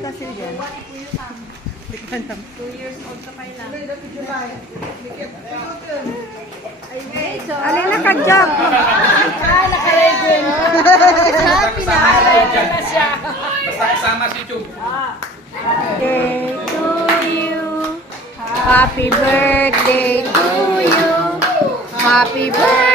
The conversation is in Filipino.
kasi dyan. 2 years old ka pa lang. Alin na ka-job? Naka-ready. Happy na. Na siya. Basta kasama si Chub. Birthday to you. Happy birthday to you. Happy birthday.